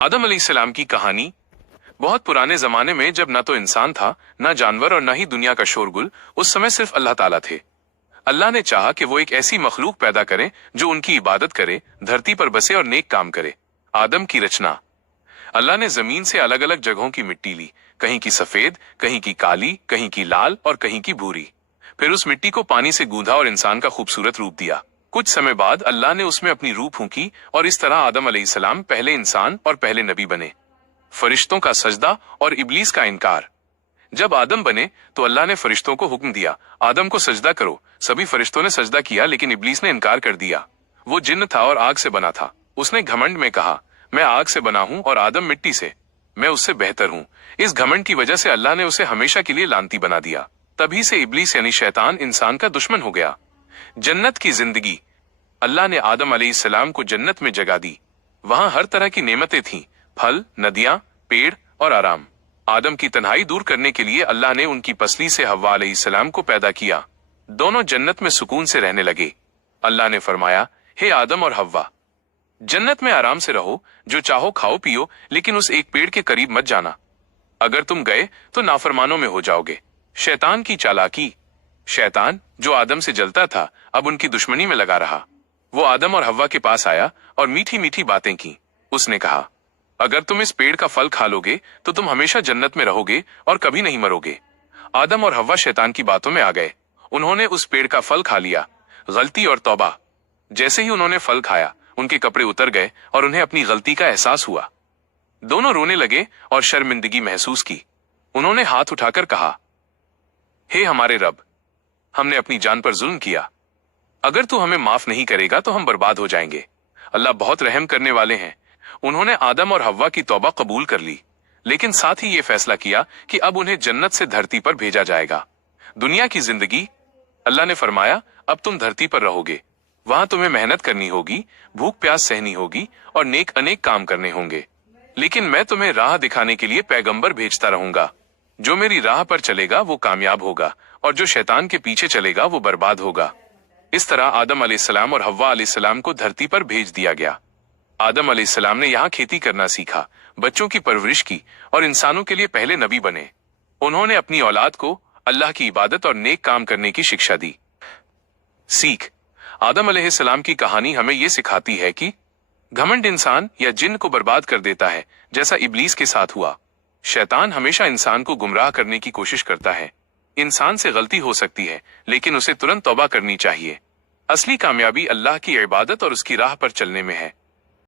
आदम अलैहिस्सलाम की कहानी। बहुत पुराने जमाने में जब न तो इंसान था, न जानवर और न ही दुनिया का शोरगुल, उस समय सिर्फ अल्लाह ताला थे। अल्लाह ने चाहा कि वो एक ऐसी मखलूक पैदा करे जो उनकी इबादत करे, धरती पर बसे और नेक काम करे। आदम की रचना। अल्लाह ने जमीन से अलग अलग जगहों की मिट्टी ली, कहीं की सफेद, कहीं की काली, कहीं की लाल और कहीं की भूरी। फिर उस मिट्टी को पानी से गूंधा और इंसान का खूबसूरत रूप दिया। कुछ समय बाद अल्लाह ने उसमें अपनी रूह फूंकी और इस तरह आदम अलैहिस्सलाम पहले इंसान और पहले नबी बने। फरिश्तों का सजदा और इब्लीस का इनकार। जब आदम बने तो अल्लाह ने फरिश्तों को हुक्म दिया, आदम को सजदा करो। सभी फरिश्तों ने सजदा किया, लेकिन इब्लीस ने इनकार कर दिया। वो जिन्न था और आग से बना था। उसने घमंड में कहा, मैं आग से बना हूं और आदम मिट्टी से, मैं उससे बेहतर हूं। इस घमंड की वजह से अल्लाह ने उसे हमेशा के लिए लानती बना दिया। तभी से इब्लीस यानी शैतान इंसान का दुश्मन हो गया। जन्नत की जिंदगी। अल्लाह ने आदम अलैहिस्सलाम को जन्नत में जगह दी। वहां हर तरह की नेमतें थीं, फल, नदियां, पेड़ और आराम। आदम की तन्हाई दूर करने के लिए अल्लाह ने उनकी पसली से हव्वा अलैहिस्सलाम को पैदा किया। दोनों जन्नत में सुकून से रहने लगे। अल्लाह ने फरमाया, हे आदम और हव्वा, जन्नत में आराम से रहो, जो चाहो खाओ पियो, लेकिन उस एक पेड़ के करीब मत जाना। अगर तुम गए तो नाफरमानों में हो जाओगे। शैतान की चालाकी। शैतान, जो आदम से जलता था, अब उनकी दुश्मनी में लगा रहा। वो आदम और हव्वा के पास आया और मीठी मीठी बातें की। उसने कहा, अगर तुम इस पेड़ का फल खा लोगे तो तुम हमेशा जन्नत में रहोगे और कभी नहीं मरोगे। आदम और हव्वा शैतान की बातों में आ गए। उन्होंने उस पेड़ का फल खा लिया। गलती और तौबा। जैसे ही उन्होंने फल खाया, उनके कपड़े उतर गए और उन्हें अपनी गलती का एहसास हुआ। दोनों रोने लगे और शर्मिंदगी महसूस की। उन्होंने हाथ उठाकर कहा, हे हमारे रब, हमने अपनी जान पर जुल्म किया। अगर तू हमें माफ नहीं करेगा तो हम बर्बाद हो जाएंगे। अल्लाह बहुत रहम करने वाले हैं। उन्होंने आदम और हव्वा की तौबा कबूल कर ली, लेकिन साथ ही ये फैसला किया कि अब उन्हें जन्नत से धरती पर भेजा जाएगा। दुनिया की जिंदगी। अल्लाह ने फरमाया, अब तुम धरती पर रहोगे। वहां तुम्हें मेहनत करनी होगी, भूख प्यास सहनी होगी और नेक अनेक काम करने होंगे। लेकिन मैं तुम्हें राह दिखाने के लिए पैगंबर भेजता रहूंगा। जो मेरी राह पर चलेगा वो कामयाब होगा और जो शैतान के पीछे चलेगा वो बर्बाद होगा। इस तरह आदम अलैहिस्सलाम और हव्वा अलैहिस्सलाम को धरती पर भेज दिया गया। आदम अलैहिस्सलाम ने यहाँ खेती करना सीखा, बच्चों की परवरिश की और इंसानों के लिए पहले नबी बने। उन्होंने अपनी औलाद को अल्लाह की इबादत और नेक काम करने की शिक्षा दी। सीख। आदम अलैहिस्सलाम की कहानी हमें ये सिखाती है कि घमंड इंसान या जिन्न को बर्बाद कर देता है, जैसा इब्लीस के साथ हुआ। शैतान हमेशा इंसान को गुमराह करने की कोशिश करता है। इंसान से गलती हो सकती है, लेकिन उसे तुरंत तौबा करनी चाहिए। असली कामयाबी अल्लाह की इबादत और उसकी राह पर चलने में है।